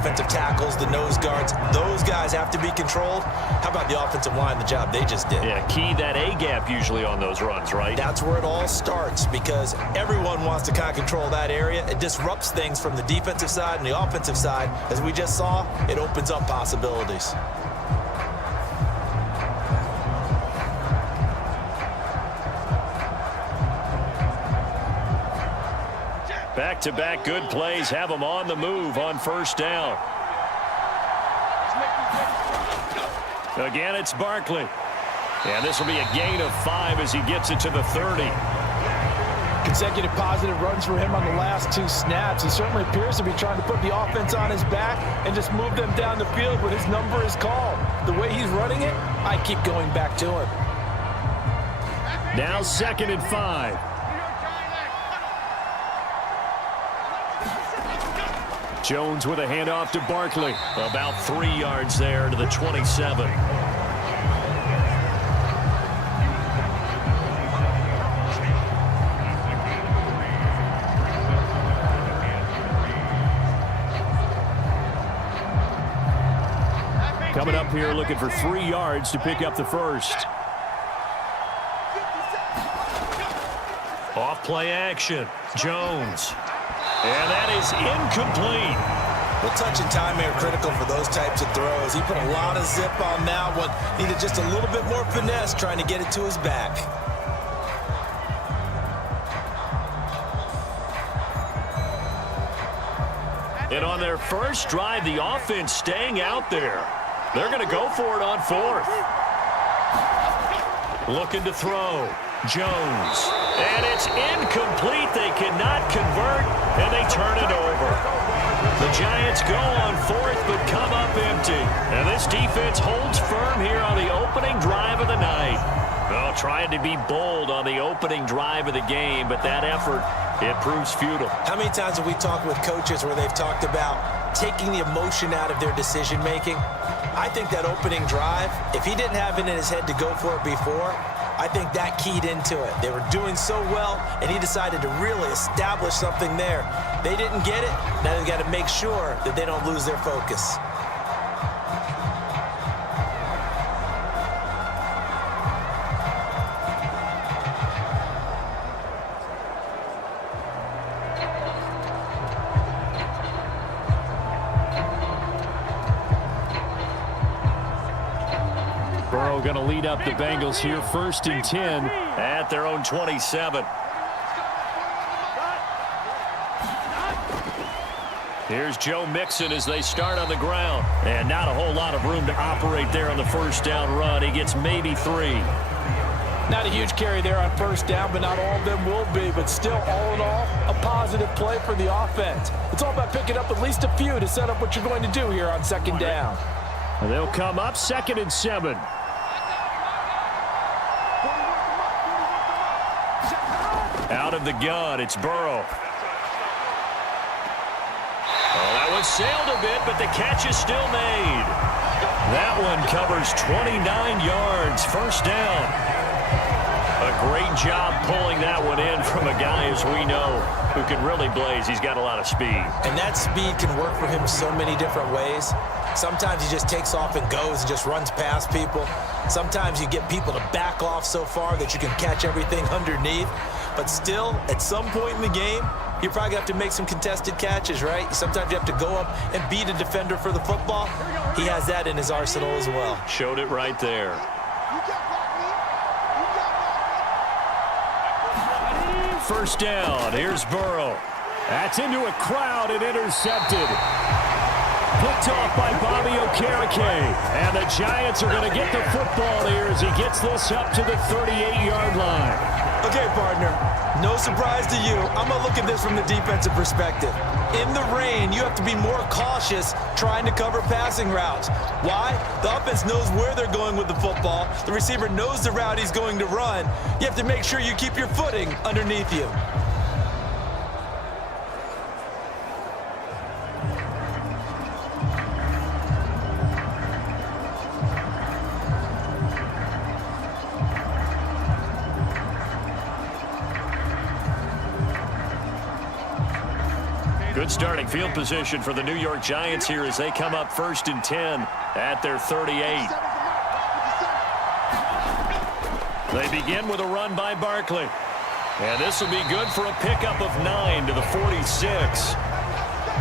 defensive tackles, the nose guards, those guys have to be controlled. How about the offensive line, the job they just did? Yeah, key that A-gap usually on those runs, right? That's where it all starts because everyone wants to kind of control that area. It disrupts things from the defensive side and the offensive side. As we just saw, it opens up possibilities. Back-to-back good plays have them on the move on first down. Again, it's Barkley. And this will be a gain of 5 as he gets it to the 30. Consecutive positive runs for him on the last 2 snaps. He certainly appears to be trying to put the offense on his back and just move them down the field when his number is called. The way he's running it, I keep going back to him. Now 2nd and 5. Jones with a handoff to Barkley. About 3 yards there to the 27. Coming up here looking for 3 yards to pick up the first. Off play action. Jones. And that is incomplete. Well, touch and timing are critical for those types of throws. He put a lot of zip on that one. Needed just a little bit more finesse trying to get it to his back. And on their first drive, the offense staying out there. They're going to go for it on 4th. Looking to throw. Jones. And it's incomplete. They cannot convert, and they turn it over. The Giants go on 4th, but come up empty. And this defense holds firm here on the opening drive of the night. Well, trying to be bold on the opening drive of the game, but that effort, it proves futile. How many times have we talked with coaches where they've talked about taking the emotion out of their decision-making? I think that opening drive, if he didn't have it in his head to go for it before, I think that keyed into it. They were doing so well, and he decided to really establish something there. They didn't get it. Now they've got to make sure that they don't lose their focus. Burrow going to lead up the Bengals here, 1st and 10 at their own 27. Here's Joe Mixon as they start on the ground. And not a whole lot of room to operate there on the first down run. He gets maybe 3. Not a huge carry there on first down, but not all of them will be. But still, all in all, a positive play for the offense. It's all about picking up at least a few to set up what you're going to do here on 2nd down. And they'll come up 2nd and 7. Out of the gun, it's Burrow. Oh, that one sailed a bit, but the catch is still made. That one covers 29 yards, first down. A great job pulling that one in from a guy, as we know, who can really blaze. He's got a lot of speed. And that speed can work for him so many different ways. Sometimes he just takes off and goes and just runs past people. Sometimes you get people to back off so far that you can catch everything underneath. But still, at some point in the game, you probably have to make some contested catches, right? Sometimes you have to go up and beat a defender for the football. He has that in his arsenal as well. Showed it right there. First down, here's Burrow. That's into a crowd and intercepted. Picked off by Bobby Okereke. And the Giants are going to get the football here as he gets this up to the 38-yard line. Okay, partner, no surprise to you. I'm going to look at this from the defensive perspective. In the rain, you have to be more cautious trying to cover passing routes. Why? The offense knows where they're going with the football. The receiver knows the route he's going to run. You have to make sure you keep your footing underneath you. Good starting field position for the New York Giants here as they come up 1st and 10 at their 38. They begin with a run by Barkley. And this will be good for a pickup of 9 to the 46.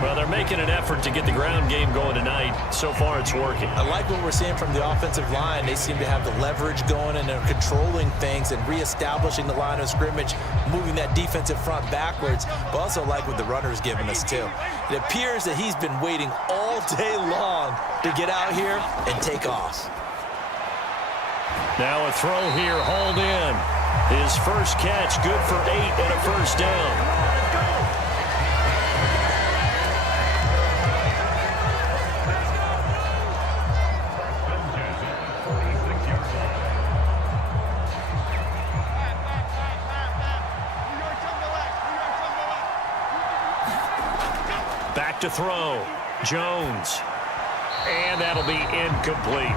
Well, they're making an effort to get the ground game going tonight. So far, it's working. I like what we're seeing from the offensive line. They seem to have the leverage going, and they're controlling things and reestablishing the line of scrimmage, moving that defensive front backwards. But also like what the runner's giving us, too. It appears that he's been waiting all day long to get out here and take off. Now a throw here, hauled in. His first catch, good for 8 and a first down. Back to throw. Jones. And that'll be incomplete.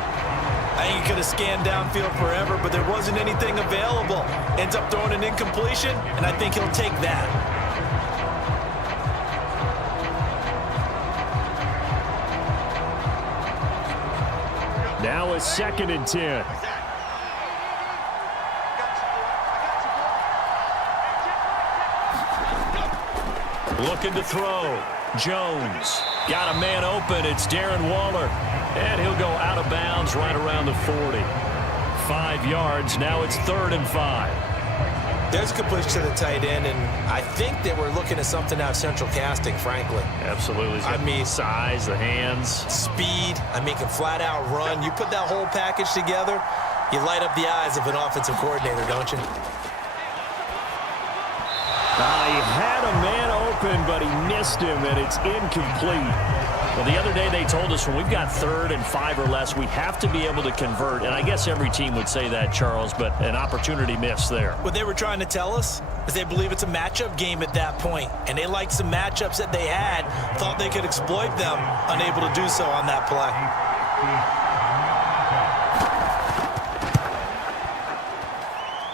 I think he could have scanned downfield forever, but there wasn't anything available. Ends up throwing an incompletion, and I think he'll take that. Now a 2nd and 10. Looking to throw. Jones. Got a man open. It's Darren Waller. And he'll go out of bounds right around the 40. 5 yards. Now it's 3rd and 5. There's a completion to the tight end, and I think they were looking at something out of central casting, frankly. Absolutely. I mean, size, the hands. Speed. I mean, can flat out run. You put that whole package together, you light up the eyes of an offensive coordinator, don't you? He had a man open, but he missed him, and it's incomplete. Well, the other day they told us when we've got 3rd and 5 or less, we have to be able to convert. And I guess every team would say that, Charles, but an opportunity missed there. What they were trying to tell us is they believe it's a matchup game at that point, and they liked some matchups that they had, thought they could exploit them, unable to do so on that play.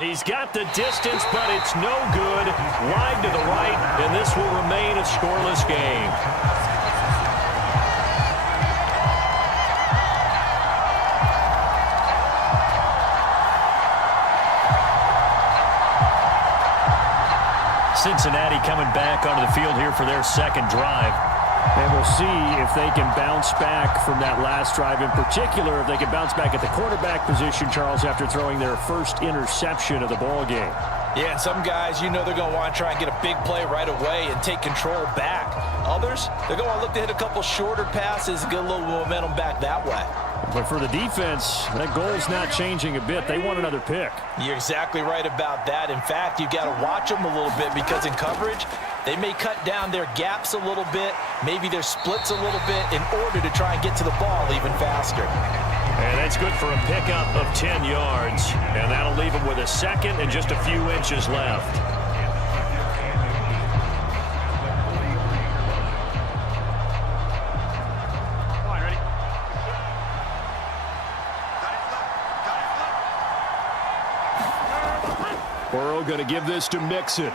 He's got the distance, but it's no good. Wide to the right, and this will remain a scoreless game. Cincinnati coming back onto the field here for their 2nd drive. And we'll see if they can bounce back from that last drive. In particular, if they can bounce back at the quarterback position, Charles, after throwing their first interception of the ball game. Yeah, some guys, you know they're going to want to try and get a big play right away and take control back. Others, they're going to look to hit a couple shorter passes and get a little momentum back that way. But for the defense, that goal's not changing a bit. They want another pick. You're exactly right about that. In fact, you've got to watch them a little bit because in coverage, they may cut down their gaps a little bit, maybe their splits a little bit in order to try and get to the ball even faster. And that's good for a pickup of 10 yards. And that'll leave them with a 2nd and just a few inches left. Burrow going to give this to Mixon.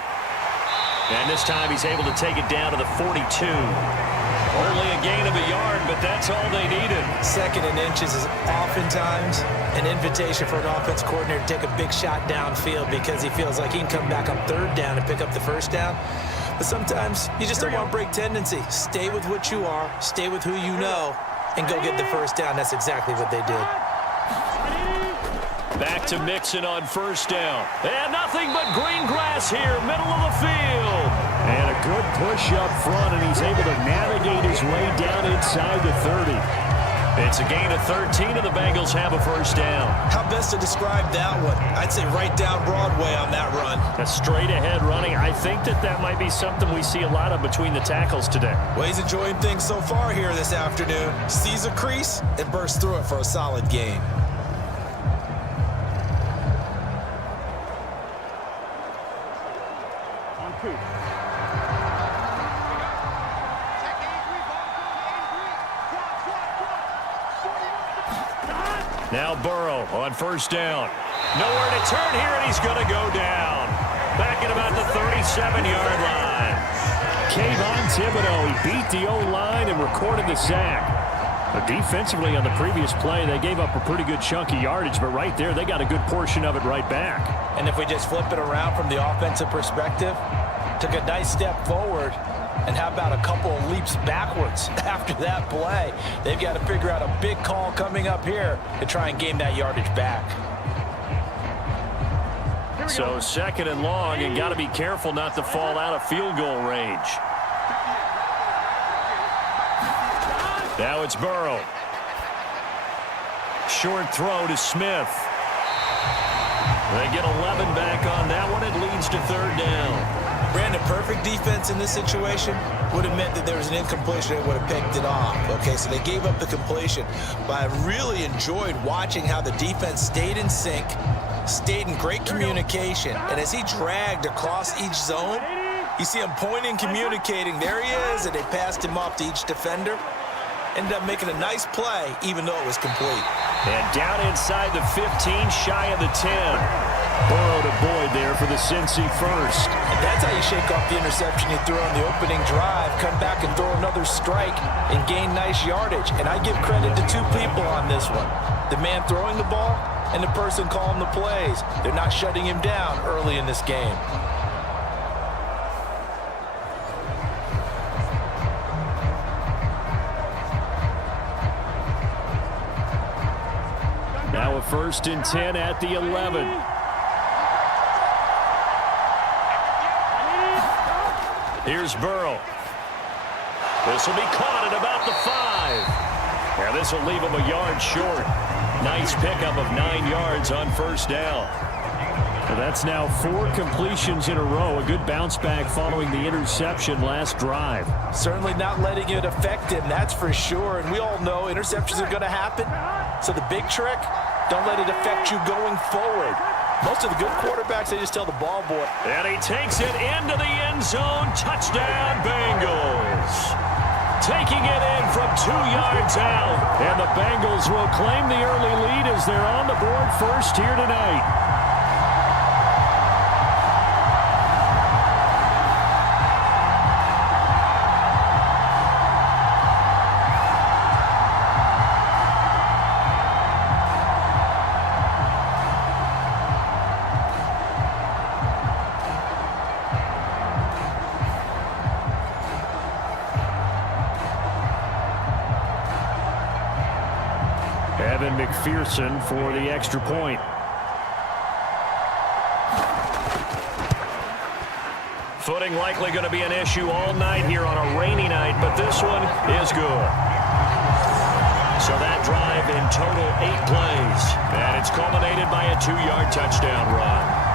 And this time he's able to take it down to the 42. Only a gain of a yard, but that's all they needed. 2nd and inches is oftentimes an invitation for an offense coordinator to take a big shot downfield because he feels like he can come back on 3rd down and pick up the 1st down. But sometimes you just don't want to break tendency. Stay with what you are, stay with who you know, and go get the 1st down. That's exactly what they did. Back to Mixon on 1st down. And nothing but green grass here, middle of the field. And a good push up front, and he's able to navigate his way down inside the 30. It's a gain of 13, and the Bengals have a 1st down. How best to describe that one? I'd say right down Broadway on that run. A straight ahead running. I think that might be something we see a lot of between the tackles today. Well, he's enjoying things so far here this afternoon. Sees a crease and bursts through it for a solid gain. Now Burrow on 1st down. Nowhere to turn here, and he's going to go down. Back at about the 37-yard line. Kayvon Thibodeau. He beat the O-line and recorded the sack. But defensively on the previous play, they gave up a pretty good chunk of yardage, but right there, they got a good portion of it right back. And if we just flip it around from the offensive perspective, took a nice step forward, and how about a couple of leaps backwards after that play? They've got to figure out a big call coming up here to try and gain that yardage back. So 2nd and long, and got to be careful not to fall out of field goal range. Now it's Burrow. Short throw to Smith. They get 11 back on that one. It leads to 3rd down. Brandon, perfect defense in this situation would have meant that there was an incompletion and would have picked it off. Okay, so they gave up the completion. But I really enjoyed watching how the defense stayed in sync, stayed in great communication. And as he dragged across each zone, you see him pointing, communicating. There he is, and they passed him off to each defender. Ended up making a nice play, even though it was complete. And down inside the 15, shy of the 10. Burrow to Boyd there for the Cincy first. And that's how you shake off the interception you threw on the opening drive, come back and throw another strike and gain nice yardage. And I give credit to two people on this one. The man throwing the ball and the person calling the plays. They're not shutting him down early in this game. Now a 1st and 10 at the 11. Here's Burrow. This will be caught at about the 5. And this will leave him a yard short. Nice pickup of 9 yards on 1st down. Well, that's now 4 completions in a row. A good bounce back following the interception last drive. Certainly not letting it affect him, that's for sure. And we all know interceptions are going to happen. So the big trick, don't let it affect you going forward. Most of the good quarterbacks, they just tell the ball boy. And he takes it into the end zone. Touchdown, Bengals. Taking it in from 2 yards out. And the Bengals will claim the early lead as they're on the board first here tonight. McPherson for the extra point. Footing likely going to be an issue all night here on a rainy night, but this one is good. So that drive in total 8 plays, and it's culminated by a 2-yard touchdown run.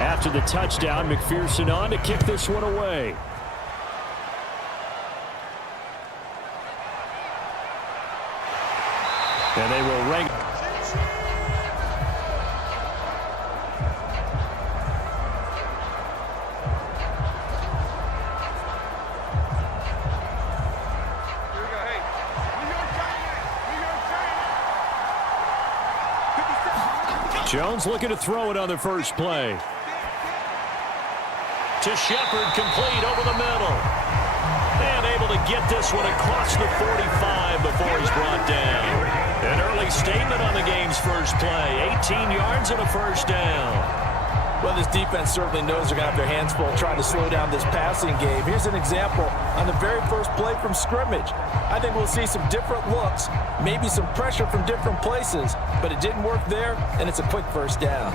After the touchdown, McPherson on to kick this one away. And they will rank. Jones looking to throw it on the first play. To Shepard, complete over the middle. And able to get this one across the 45 before he's brought down. An early statement on the game's first play. 18 yards and a first down. Well, this defense certainly knows they're going to have their hands full trying to slow down this passing game. Here's an example on the very first play from scrimmage. I think we'll see some different looks, maybe some pressure from different places, but it didn't work there, and it's a quick first down.